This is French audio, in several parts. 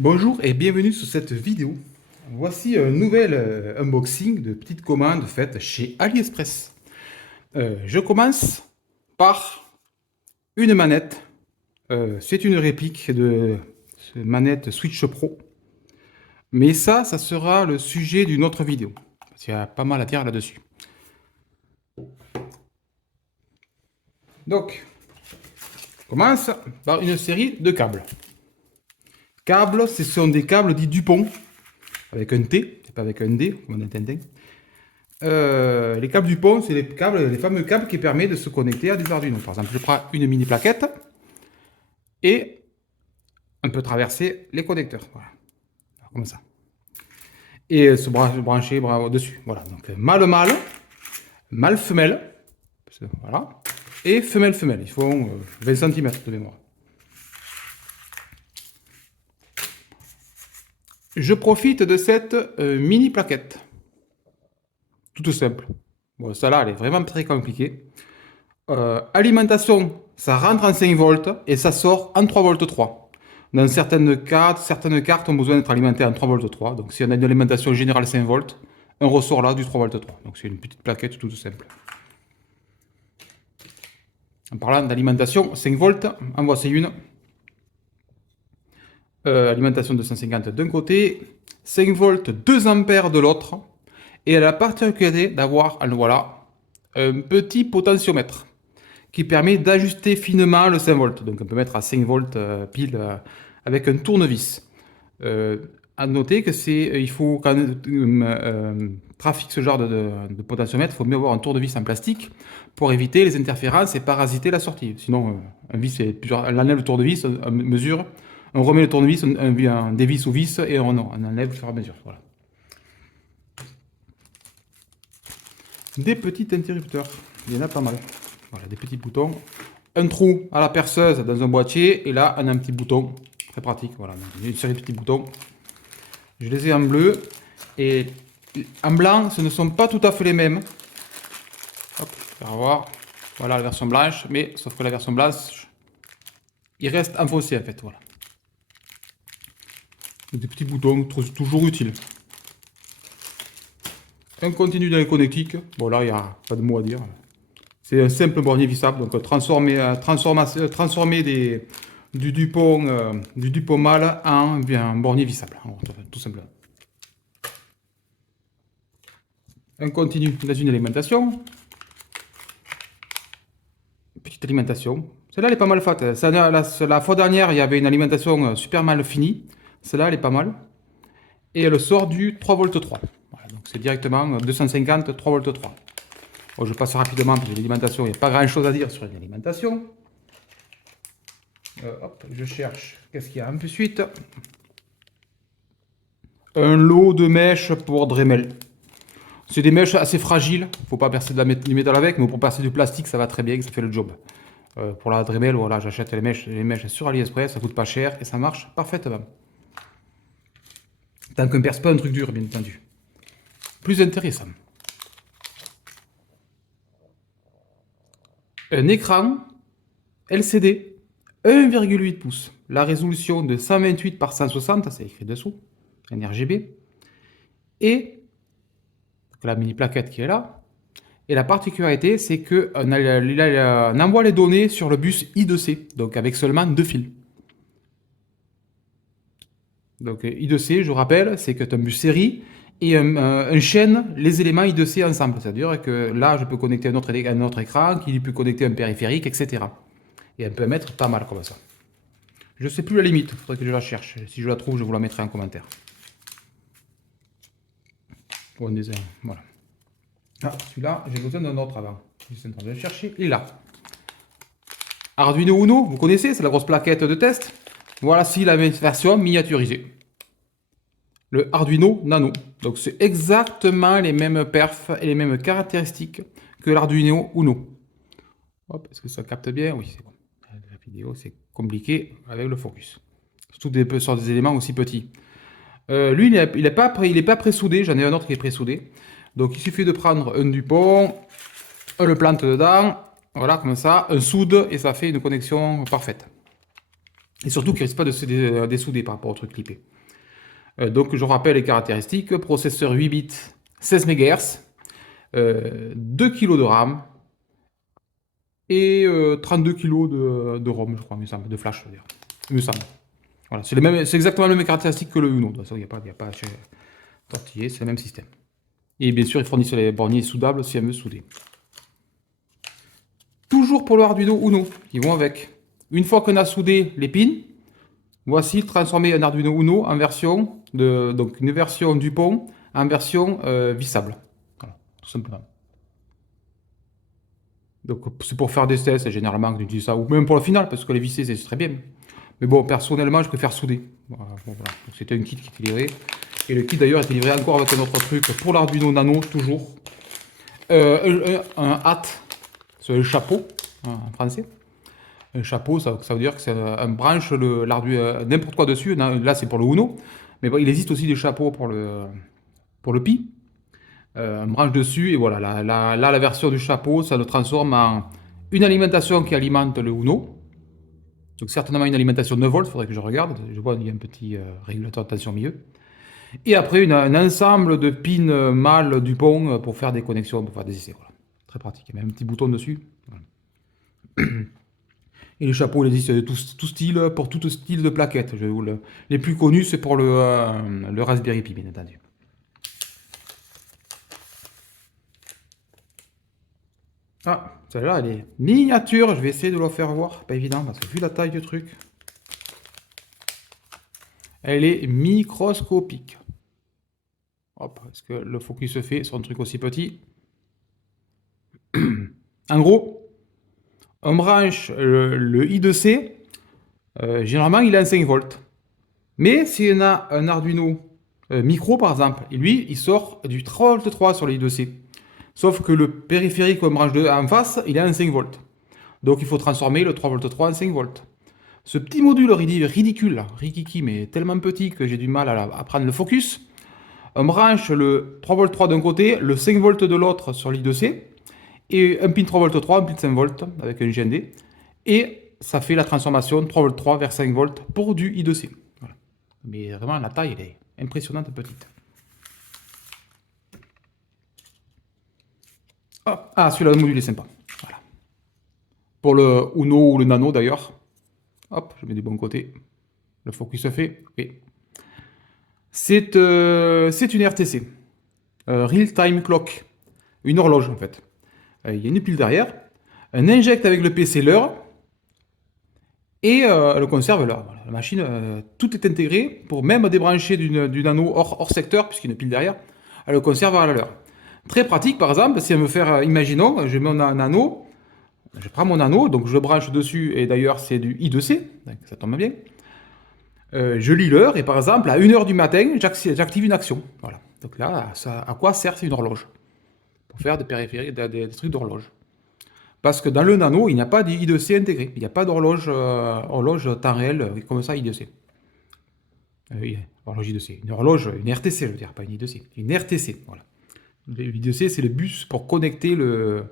Bonjour et bienvenue sur cette vidéo. Voici un nouvel unboxing de petites commandes faites chez AliExpress. Je commence par une manette. C'est une réplique de cette manette Switch Pro. Mais ça sera le sujet d'une autre vidéo. Parce qu'il y a pas mal à dire là-dessus. Donc, je commence par une série de câbles. Câbles, ce sont des câbles dits Dupont, avec un T, pas avec un D, comme on entend. Les câbles Dupont, c'est les fameux câbles qui permettent de se connecter à des Arduino. Par exemple, je prends une mini plaquette et on peut traverser les connecteurs. Voilà. Comme ça. Et se brancher dessus. Voilà. Donc, mâle-mâle, mâle-femelle. Voilà. Et femelle-femelle. Ils font 20 cm de mémoire. Je profite de cette mini plaquette. Toute simple. Bon, celle-là, elle est vraiment très compliquée. Alimentation, ça rentre en 5 volts et ça sort en 3 volts 3. Dans certaines cartes ont besoin d'être alimentées en 3 volts 3. Donc si on a une alimentation générale 5 volts, on ressort là du 3 volts 3. Donc c'est une petite plaquette toute simple. En parlant d'alimentation 5 volts, en voici une. Alimentation 250 d'un côté, 5 volts 2 ampères de l'autre. Et elle a la particularité d'avoir, voilà, un petit potentiomètre qui permet d'ajuster finement le 5 volts. Donc on peut mettre à 5 volts pile avec un tournevis. À noter que il faut quand trafique ce genre de potentiomètre, il faut mieux avoir un tournevis en plastique pour éviter les interférences et parasiter la sortie. Sinon, on enlève le tournevis, on mesure, on remet le tournevis, on dévisse ou vis et on enlève au fur et à mesure. Voilà. Des petits interrupteurs, il y en a pas mal. Voilà, des petits boutons. Un trou à la perceuse dans un boîtier et là on a un petit bouton très pratique. Voilà, une série de petits boutons. Je les ai en bleu et en blanc, ce ne sont pas tout à fait les mêmes. Hop, on va voir. Voilà la version blanche, mais sauf que la version blanche, il reste enfoncé en fait. Voilà. Des petits boutons toujours utiles. On continue dans les connectiques. Bon là, il n'y a pas de mots à dire. C'est un simple bornier vissable, donc transformer du Dupont mâle en un bornier vissable, tout simplement. On continue dans une alimentation. Petite alimentation. Celle-là, elle est pas mal faite. La fois dernière, il y avait une alimentation super mal finie. Celle-là, elle est pas mal. Et elle sort du 3 volts 3. Voilà, donc c'est directement 250, 3 volts 3. Bon, je passe rapidement parce que l'alimentation, il n'y a pas grand chose à dire sur une alimentation. Hop, je cherche. Qu'est-ce qu'il y a ensuite? Un lot de mèches pour Dremel. C'est des mèches assez fragiles. Il ne faut pas percer du métal avec, mais pour percer du plastique, ça va très bien, ça fait le job. Pour la Dremel, voilà, j'achète les mèches sur AliExpress, ça coûte pas cher et ça marche parfaitement. Tant qu'on ne perce pas un truc dur, bien entendu. Plus intéressant. Un écran LCD 1,8 pouces. La résolution de 128 par 160, c'est écrit dessous, un RGB. Et la mini plaquette qui est là. Et la particularité, c'est qu'on envoie les données sur le bus I2C, donc avec seulement 2 fils. Donc I2C, je rappelle, c'est que tu as un bus série et un chaîne les éléments I2C ensemble. C'est-à-dire que là, je peux connecter un autre écran, qui peut connecter un périphérique, etc. Et on peut mettre pas mal comme ça. Je ne sais plus la limite, il faudrait que je la cherche. Si je la trouve, je vous la mettrai en commentaire. Bon, voilà. Ah, celui-là, j'ai besoin d'un autre avant. Je suis en train de le chercher. Il est là. Arduino Uno, vous connaissez, c'est la grosse plaquette de test. Voilà, c'est la version miniaturisée. Le Arduino Nano. Donc c'est exactement les mêmes perfs et les mêmes caractéristiques que l'Arduino Uno. Hop, est-ce que ça capte bien? Oui, c'est bon. La vidéo, c'est compliqué avec le focus. Surtout sur des éléments aussi petits. Lui, il n'est pas pré-soudé. J'en ai un autre qui est pré-soudé. Donc il suffit de prendre un Dupont, on le plante dedans, voilà, comme ça, un soude et ça fait une connexion parfaite. Et surtout qu'il ne risque pas de se dessouder par rapport au truc clippé. Donc je rappelle les caractéristiques, processeur 8 bits, 16 MHz, 2 kg de RAM et 32 kg de ROM, je crois, il me semble, de flash, je veux dire. Il me semble. Voilà, c'est exactement les mêmes caractéristiques que le Uno. De toute façon, il n'y a pas à tortiller, c'est le même système. Et bien sûr, ils fournissent les borniers soudables si elle veut souder. Toujours pour le Arduino Uno, qui vont avec. Une fois qu'on a soudé les pins, voici transformer un Arduino Uno en version donc une version Dupont en version vissable. Voilà, tout simplement. Donc c'est pour faire des tests, généralement que j'utilise ça, ou même pour le final, parce que les visser c'est très bien. Mais bon, personnellement, je préfère souder. Voilà. C'était un kit qui était livré. Et le kit d'ailleurs était livré encore avec un autre truc pour l'Arduino Nano, toujours. Un hat, c'est le chapeau en français. Un chapeau, ça veut dire que c'est un branche n'importe quoi dessus. Là, c'est pour le Uno. Mais bon, il existe aussi des chapeaux pour le Pi. Un branche dessus. Et voilà, là, la version du chapeau, ça le transforme en une alimentation qui alimente le Uno. Donc certainement une alimentation 9 volts, il faudrait que je regarde. Je vois qu'il y a un petit régulateur de tension au milieu. Et après, un ensemble de pins mâles Dupont pour faire des connexions, pour faire des essais. Voilà. Très pratique. Il y a même un petit bouton dessus. Voilà. Et les chapeaux, il existe de tout style, pour tout style de plaquettes. Les plus connus, c'est pour le Raspberry Pi, bien entendu. Ah, celle-là, elle est miniature. Je vais essayer de la faire voir. Pas évident, parce que vu la taille du truc, elle est microscopique. Hop, est-ce que le focus se fait sur un truc aussi petit? En gros, on branche le I2C. Généralement, il est en 5 volts. Mais si on a un Arduino micro, par exemple, et lui, il sort du 3V3 sur le I2C. Sauf que le périphérique qu'on branche en face, il est en 5 volts. Donc il faut transformer le 3V3 en 5 volts. Ce petit module ridicule, rikiki, mais tellement petit que j'ai du mal à prendre le focus. On branche le 3V3 d'un côté, le 5 volts de l'autre sur l'I2C, et un pin 3V3, un pin 5 volts avec un GND, et ça fait la transformation 3V3 vers 5 volts pour du I2C. Voilà. Mais vraiment, la taille, elle est impressionnante petite. Hop. Ah, celui-là, le module est sympa. Voilà. Pour le Uno ou le Nano d'ailleurs. Hop, je mets du bon côté. Le focus se fait. Oui. C'est une RTC. Real Time Clock. Une horloge en fait. Il y a une pile derrière. On injecte avec le PC l'heure. Et elle conserve l'heure. Voilà. La machine, tout est intégré pour même débrancher du nano hors secteur, puisqu'il y a une pile derrière. Elle le conserve à l'heure. Très pratique, par exemple, si elle veut faire, imaginons, je mets mon nano, je prends mon nano, donc je le branche dessus, et d'ailleurs c'est du I2C, donc ça tombe bien. Je lis l'heure, et par exemple, à 1h du matin, j'active une action. Voilà. Donc là, à quoi sert une horloge? Pour faire des périphériques, des trucs d'horloge. Parce que dans le nano, il n'y a pas d'I2C intégré. Il n'y a pas d'horloge horloge temps réel comme ça, I2C. Horloge I2C. Une horloge, une RTC, je veux dire, pas une I2C. Une RTC, voilà. L'I2C, c'est le bus pour connecter le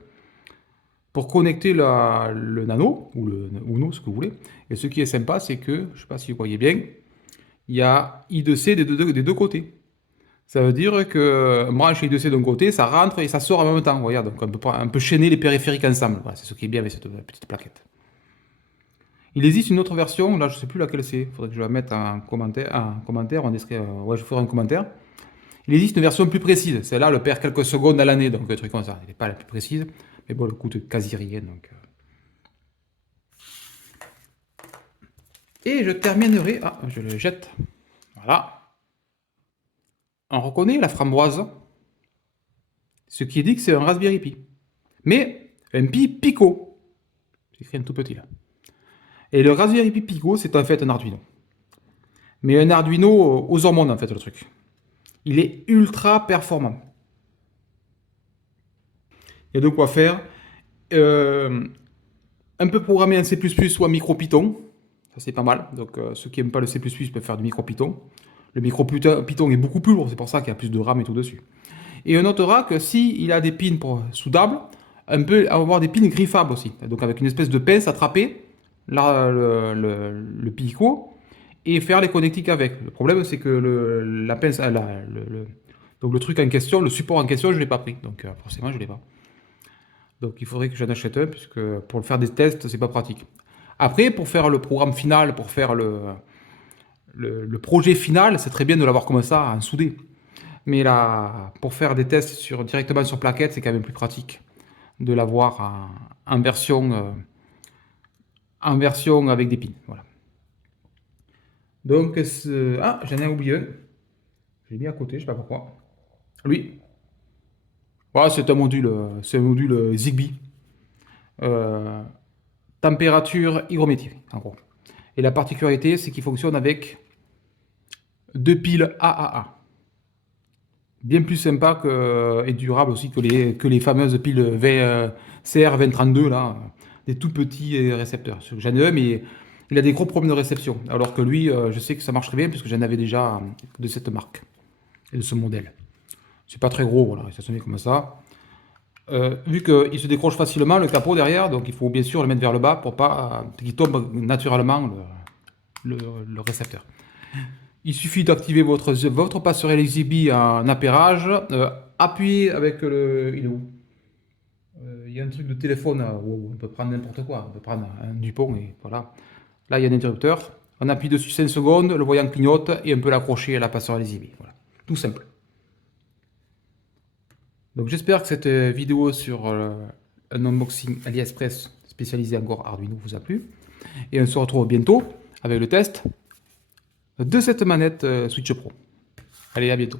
nano, ou le Uno, ce que vous voulez. Et ce qui est sympa, c'est que, je ne sais pas si vous voyez bien, il y a I2C des deux côtés. Ça veut dire que branche I2C d'un côté, ça rentre et ça sort en même temps. Regarde, donc on peut chaîner les périphériques ensemble. Voilà, c'est ce qui est bien avec cette petite plaquette. Il existe une autre version, là je ne sais plus laquelle c'est. Il faudrait que je la mette en commentaire. Ouais, je ferai un commentaire. Il existe une version plus précise. Celle-là, elle perd quelques secondes à l'année, donc un truc comme ça. Elle n'est pas la plus précise, mais bon, elle coûte quasi rien. Donc. Et je terminerai. Ah, je le jette. Voilà. On reconnaît la framboise. Ce qui dit que c'est un Raspberry Pi. Mais un Pi Pico. C'est écrit un tout petit là. Et le Raspberry Pi Pico, c'est en fait un Arduino. Mais un Arduino aux hormones, en fait, le truc. Il est ultra performant. Il y a de quoi faire. Un peu programmer en C++ ou en MicroPython. Ça, c'est pas mal. Donc, ceux qui n'aiment pas le C++ peuvent faire du MicroPython. Le MicroPython est beaucoup plus lourd. C'est pour ça qu'il y a plus de RAM et tout dessus. Et on notera que s'il a des pins soudables, on peut avoir des pins griffables aussi. Donc, avec une espèce de pince attrapée, le Pico et faire les connectiques avec. Le problème, c'est que la pince, donc le truc en question, le support en question, je ne l'ai pas pris. Donc forcément, je ne l'ai pas. Donc il faudrait que j'en achète un, puisque pour le faire des tests, c'est pas pratique. Après, pour faire le programme final, pour faire le projet final, c'est très bien de l'avoir comme ça, en soudé. Mais là, pour faire des tests directement sur plaquette, c'est quand même plus pratique de l'avoir en version avec des pins. Voilà. Donc, ah, j'en ai oublié un. Je l'ai mis à côté, je sais pas pourquoi. Lui, voilà, c'est un module Zigbee. Euh, température hygrométrique, en gros. Et la particularité, c'est qu'il fonctionne avec deux piles AAA. Bien plus sympa et durable aussi que les fameuses piles CR2032, là, des tout petits récepteurs. J'en ai un, mais il a des gros problèmes de réception. Alors que lui, je sais que ça marche très bien, puisque j'en avais déjà de cette marque et de ce modèle. C'est pas très gros, voilà, ça sonnait comme ça. Vu qu'il se décroche facilement, le capot derrière, donc il faut bien sûr le mettre vers le bas pour pas qu'il tombe naturellement le récepteur. Il suffit d'activer votre passerelle Zigbee en appairage, appuyez avec le... Il est où? Il y a un truc de téléphone où on peut prendre n'importe quoi. On peut prendre un Dupont et voilà. Là, il y a un interrupteur. On appuie dessus 5 secondes, le voyant clignote et on peut l'accrocher à la passerelle Zigbee. Voilà. Tout simple. Donc j'espère que cette vidéo sur un unboxing AliExpress spécialisé encore Arduino vous a plu. Et on se retrouve bientôt avec le test de cette manette Switch Pro. Allez, à bientôt.